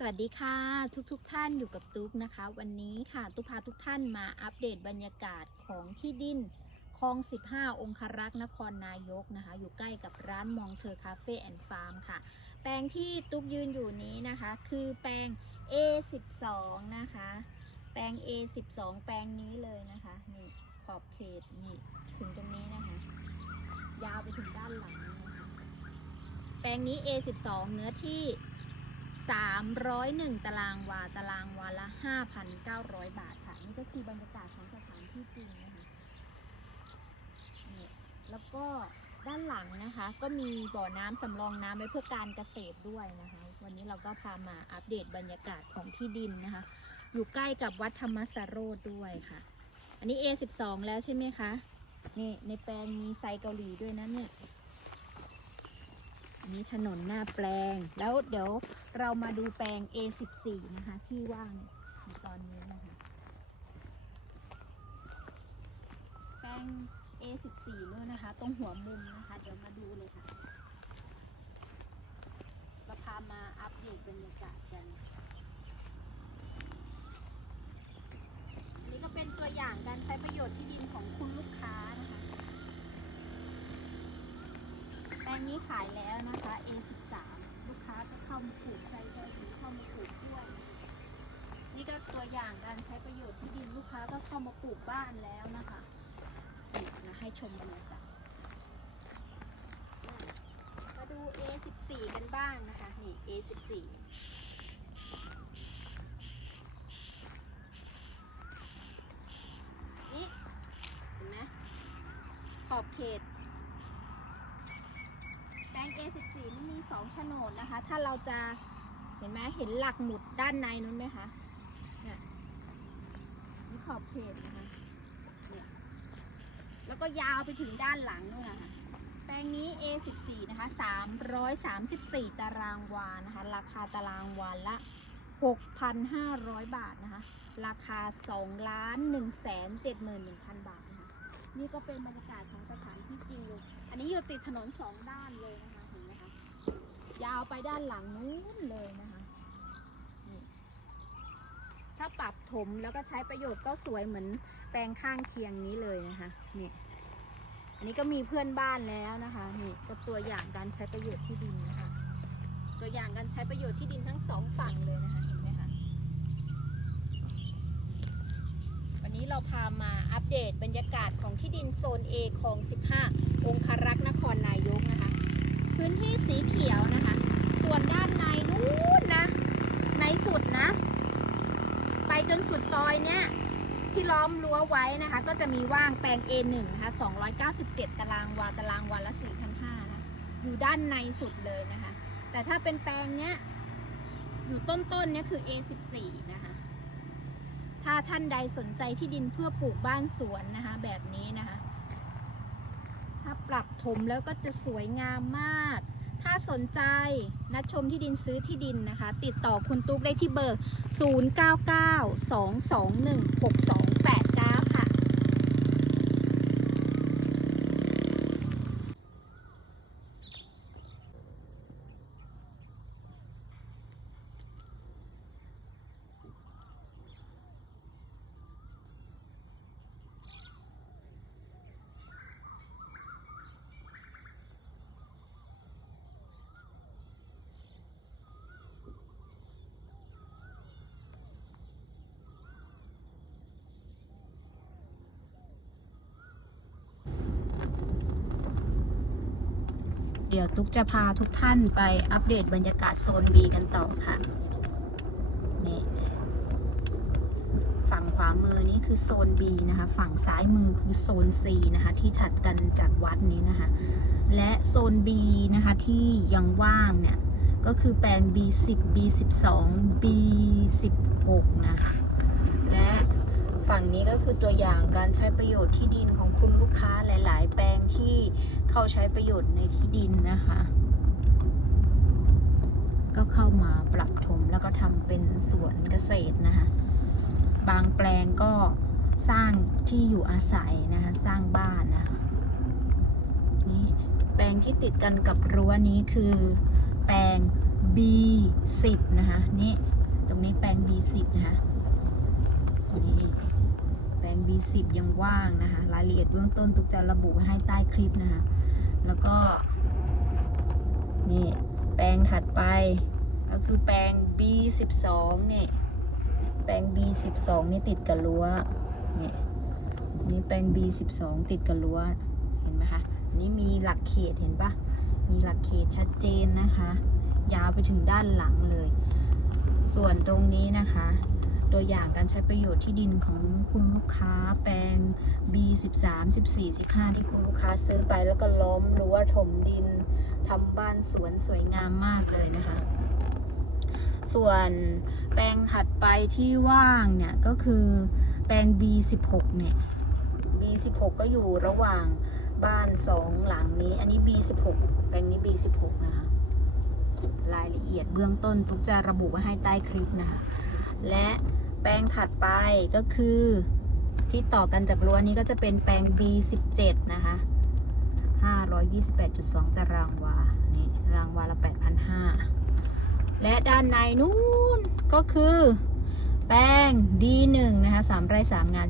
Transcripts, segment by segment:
สวัสดีค่ะทุกๆทท่านอยู่กับตุ๊กนะคะ วันนี้ค่ะตุ๊กพาทุกท่านมาอัปเดตบรรยากาศของที่ดินคลอง 15 องครักษ์นครนายกนะคะ อยู่ใกล้กับร้านมองเธอคาเฟ่แอนด์ฟาร์มค่ะ แปลงที่ตุ๊กยืนอยู่นี้นะคะ คือแปลง A12 นะคะ แปลง A12 แปลงนี้เลยนะคะนี่ขอบเขตนี่ถึงตรงนี้นะคะ ยาวไปถึงด้านหลังนะคะแปลงนี้ A12 เนื้อที่ 301 ตารางวา ตารางวาละ 5,900 บาทค่ะ นี่ก็คือบรรยากาศของสถานที่จริงนะคะนี่แล้วก็ด้านหลังนะคะ ก็มีบ่อน้ำสำรองน้ำไว้เพื่อการเกษตรด้วยนะคะ วันนี้เราก็พามาอัปเดตบรรยากาศของที่ดินนะคะ อยู่ใกล้กับวัดธรรมสโรดด้วยค่ะ อันนี้ A12 แล้วใช่ไหมคะ นี่ในแปลงมีไซเกาหลีด้วยนะเนี่ย นี้ถนนหน้าแปลง แล้วเดี๋ยวเรามาดูแปลง A14 นะคะ ที่ว่างในตอนนี้นะคะ แปลง A14 ด้วยนะคะ ตรงหัวมุมนะคะ เดี๋ยวมาดูเลยค่ะ เราพามาอัปเดตบรรยากาศกันอันนี้ก็เป็นตัวอย่างการใช้ประโยชน์ที่ดินของคุณลูกค้านะคะ แปลงนี้ขายแล้วนะคะ A13 ลูกค้าจะเข้ามาปลูกไซเบอร์หรือเข้ามาปลูกด้วย นี่ก็ตัวอย่างการใช้ประโยชน์ที่ดินลูกค้าก็เข้ามาปลูกบ้านแล้วนะคะนี่นะให้ชมบรรยากาศมาดู A14 กันบ้างนะคะนี่ A14 นี่เห็นไหมขอบเขต ลง A14 นี่มีสองโฉนดนะคะ ถ้าเราจะเห็นไหมเห็นหลักหมุดด้านในนู้นไหมคะเนี่ยนี่ขอบเขตนะคะเนี่ยแล้วก็ยาวไปถึงด้านหลังด้วยนะคะแปลงนี้ A14 นะคะ 334 ตารางวานะคะ ราคาตารางวาละ 6,500 บาทนะคะ ราคา 2 ล้าน1แสน71,000 บาทนะคะ นี่ก็เป็นบรรยากาศของสถานที่จริง อันนี้อยู่ติดถนนสองด้านเลยนะคะ ยาวไปด้านหลังนู้นเลยนะคะถ้าปรับถมแล้วก็ใช้ประโยชน์ก็สวยเหมือนแปลงข้างเคียงนี้เลยนะคะนี่อันนี้ก็มีเพื่อนบ้านแล้วนะคะนี่ก็ตัวอย่างการใช้ประโยชน์ที่ดินนะคะ ตัวอย่างการใช้ประโยชน์ที่ดินทั้งสองฝั่งเลยนะคะเห็นไหมคะวันนี้เราพามาอัปเดตบรรยากาศของที่ดินโซน A คลอง 15 องคารักษ์นครนายกนะคะ พื้นที่สีเขียวนะคะ ส่วนด้านในนู้นนะ ในสุดนะ ไปจนสุดซอยเนี้ยที่ล้อมรั้วไว้นะคะ ก็จะมีว่างแปลง A1 นะคะ297 ตารางวาตารางวาละ4,500นะอยู่ด้านในสุดเลยนะคะ แต่ถ้าเป็นแปลงเนี้ยอยู่ต้นๆเนี้ยคือ A14 นะคะ ถ้าท่านใดสนใจที่ดินเพื่อปลูกบ้านสวนนะคะ แบบนี้นะคะ ปรับถมแล้วก็จะสวยงามมาก ถ้าสนใจนัดชมที่ดินซื้อที่ดินนะคะ ติดต่อคุณตุ๊กได้ที่เบอร์ 0992216289 ค่ะ เดี๋ยวตุ๊กจะพาทุกท่านไปอัปเดตบรรยากาศโซน B กันต่อค่ะ นี่ฝั่งขวามือนี้คือโซน B นะคะ ฝั่งซ้ายมือคือโซน C นะคะ ที่ถัดกันจากวัดนี้นะคะ และโซน B นะคะที่ยังว่างเนี่ย ก็คือแปลง B10 B12 B16 นะคะและ ฝั่งนี้ก็คือตัวอย่างการใช้ประโยชน์ที่ดินของคุณลูกค้าหลาย ๆ แปลงที่เข้าใช้ประโยชน์ในที่ดินนะคะ ก็เข้ามาปรับถมแล้วก็ทำเป็นสวนเกษตรนะคะ บางแปลงก็สร้างที่อยู่อาศัยนะคะสร้างบ้านนะคะนี่แปลงที่ติดกันกับรั้วนี้คือแปลง B10 นะคะนี่ตรงนี้แปลง B10 นะคะนี่ ง B10 ยังว่างนะคะ รายละเอียดเบื้องต้นตุกจะระบุไว้ให้ใต้คลิปนะคะ แล้วก็นี่แปลงถัดไปก็คือแปลง B12 เนี่ยแปลง B12 นี่ติดกับรั้วนี่นี่แปลง B12 ติดกับรั้วเห็นไหมคะนนี่มีหลักเขตเห็นปะมีหลักเขตชัดเจนนะคะ ยาวไปถึงด้านหลังเลย ส่วนตรงนี้นะคะ ตัวอย่างการใช้ประโยชน์ที่ดินของคุณลูกค้าแปลง B13 14 15 ที่คุณลูกค้าซื้อไปแล้วก็ล้อมรั้วถมดินทำบ้านสวนสวยงามมากเลยนะคะ ส่วนแปลงถัดไปที่ว่างเนี่ย ก็คือแปลง B16 เนี่ย B16 ก็อยู่ระหว่างบ้านสองหลังนี้ อันนี้ B16 แปลงนี้ B16 นะคะ รายละเอียดเบื้องต้นทุกจะระบุไว้ให้ใต้คลิปนะคะ และ ลงถัดไปก็คือที่ต่อกันจากรั้วนี้ก็จะเป็นแปลง B17 นะคะ528.2 ตารางวา นี่ ตารางวาละ 8,500 และด้านในนู้นก็คือ แป้ง D1 นะคะ3ไร่3งาน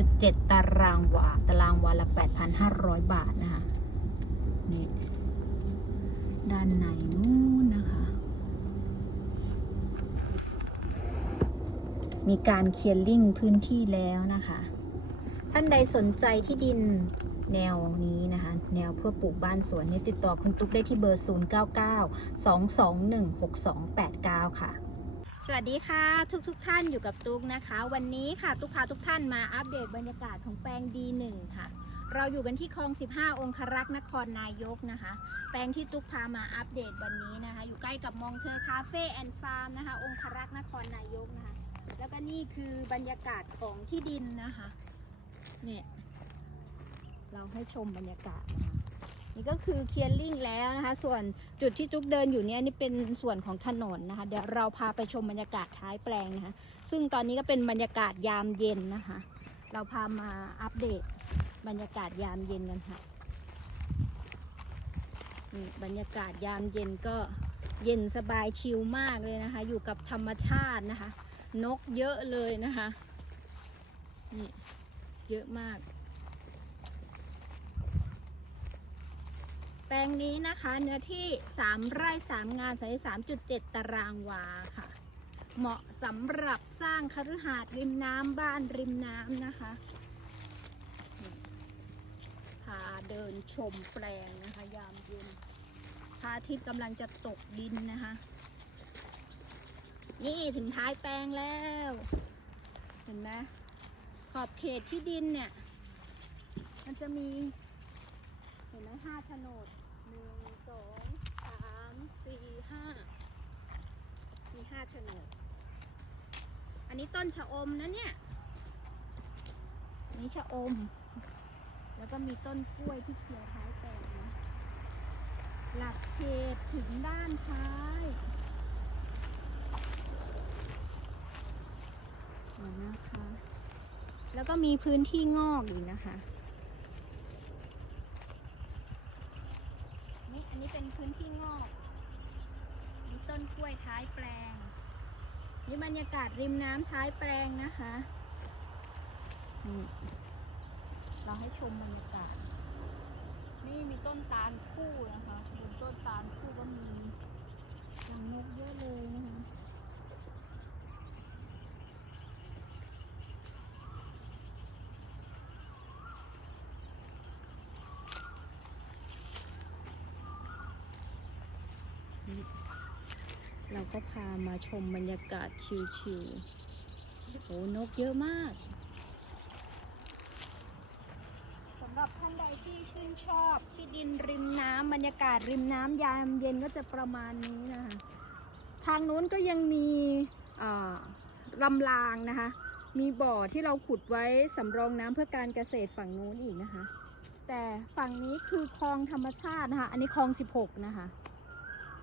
13.7 ตารางวา ตารางวาละ 8,500 บาทนะคะ นี่ ด้านในนู้นนะคะ มีการเคลียร์ลิงพื้นที่แล้วนะคะ ท่านใดสนใจที่ดินแนวนี้นะคะ แนวเพื่อปลูกบ้านสวนเนี่ยติดต่อคุณตุ๊กได้ที่เบอร์ 0992216289 ค่ะ สวัสดีค่ะ ทุกทุกท่านอยู่กับตุ๊กนะคะ วันนี้ค่ะตุ๊กพาทุกท่านมาอัปเดตบรรยากาศของแปลง D1 ค่ะเราอยู่กันที่คลอง 15 องครักษ์นครนายกนะคะ แปลงที่ตุ๊กพามาอัปเดตวันนี้นะคะ อยู่ใกล้กับมองเทอคาเฟ่แอนด์ฟาร์มนะคะ องครักษ์นครนายกนะคะ แล้วก็นี่คือบรรยากาศของที่ดินนะคะเนี่ยเราให้ชมบรรยากาศนะคะนี่ก็คือเคลียร์ลิงแล้วนะคะ ส่วนจุดที่จุกเดินอยู่เนี่ยนี่เป็นส่วนของถนนนะคะ เดี๋ยวเราพาไปชมบรรยากาศท้ายแปลงนะคะ ซึ่งตอนนี้ก็เป็นบรรยากาศยามเย็นนะคะ เราพามาอัปเดตบรรยากาศยามเย็นกันค่ะนี่บรรยากาศยามเย็นก็เย็นสบายชิลมากเลยนะคะ อยู่กับธรรมชาตินะคะ นกเยอะเลยนะคะนี่เยอะมาก แปลงนี้นะคะเนื้อที่ 3 ไร่ 3 งาน33.7 ตารางวาค่ะ เหมาะสำหรับสร้างคฤหาสน์ริมน้ำบ้านริมน้ำนะคะพาเดินชมแปลงนะคะ ยามเย็นพระอาทิตย์กำลังจะตกดินนะคะ นี่ถึงท้ายแปลงแล้ว เห็นไหมขอบเขตที่ดินเนี่ย มันจะมี เห็นไหมห้าโฉนดหนึ่งสองสามสี่ห้ามีห้าโฉนด อันนี้ต้นชะอมนะเนี่ยนนี้ชะอม แล้วก็มีต้นกล้วยที่เคลียร์ท้ายแปลงหลักเขตถึงด้านท้าย นะคะ แล้วก็มีพื้นที่งอกอีกนะคะนี่อันนี้เป็นพื้นที่งอกมีต้นกล้วยท้ายแปลงนี่บรรยากาศริมน้ำท้ายแปลงนะคะนี่เราให้ชมบรรยากาศนี่มีต้นตาลคู่นะคะบนต้นตาลคู่ก็มีรังนกเยอะเลยนะคะ เราก็พามาชมบรรยากาศชิวๆโอ้นกเยอะมากสำหรับท่านใดที่ชื่นชอบที่ดินริมน้ำบรรยากาศริมน้ำยามเย็นก็จะประมาณนี้นะคะทางนู้นก็ยังมีลำรางนะคะ มีบ่อที่เราขุดไว้สำรองน้ำเพื่อการเกษตรฝั่งนู้นอีกนะคะ แต่ฝั่งนี้คือคลองธรรมชาตินะคะ อันนี้คลอง 16 นะคะ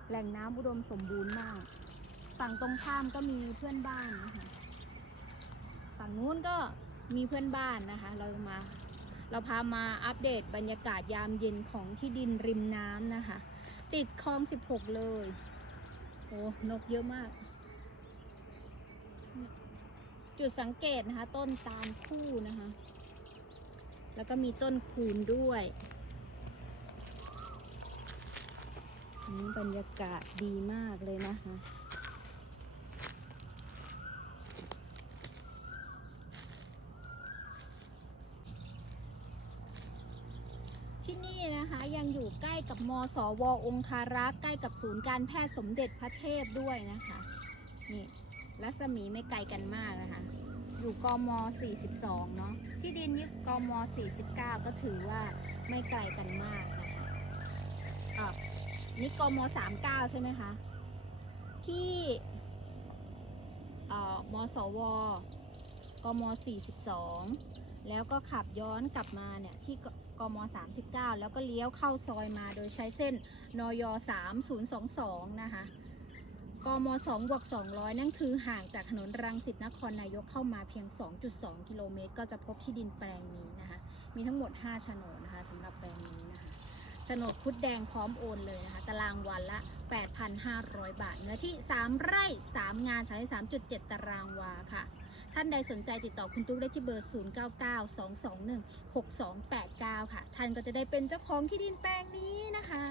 แหล่งน้ำอุดมสมบูรณ์มาก ฝั่งตรงข้ามก็มีเพื่อนบ้านนะคะฝั่งนู้นก็มีเพื่อนบ้านนะคะ เรามา เราพามาอัปเดตบรรยากาศยามเย็นของที่ดินริมน้ำนะคะ ติดคลอง 16 เลยโอ้นกเยอะมาก จุดสังเกตนะคะ ต้นตาลคู่นะคะ แล้วก็มีต้นคูณด้วยอืม บรรยากาศดีมากเลยนะคะที่นี่นะคะยังอยู่ใกล้กับมสว องคารักษ์ใกล้กับศูนย์การแพทย์สมเด็จพระเทพด้วยนะคะ นี่รัศมีไม่ไกลกันมากนะคะ อยู่กม 42 เนาะที่ดินยึดกม 49 ก็ถือว่าไม่ไกลกันมากนะคะอะ นี่กม39 ใช่ไหมคะ ที่เอ่อมสวกม42 แล้วก็ขับย้อนกลับมาเนี่ยที่กกม39 แล้วก็เลี้ยวเข้าซอยมาโดยใช้เส้นนย3022 นะคะกม2บวก200 นั่นคือห่างจากถนนรังสิตนครนายกเข้ามาเพียง 2.2 กิโลเมตร ก็จะพบที่ดินแปลงนี้นะคะ มีทั้งหมด 5 โฉนดนะคะสำหรับแปลงนี้ ฉนดคุดแดงพร้อมโอนเลยนะคะตารางวันละ 8,500 บาท เนื้อที่ 3 ไร่ 3 งาน 33.7 ตารางวาค่ะ ท่านใดสนใจติดต่อคุณตุ๊กได้ที่เบอร์ 0992216289 ค่ะ ท่านก็จะได้เป็นเจ้าของที่ดินแปลงนี้นะคะ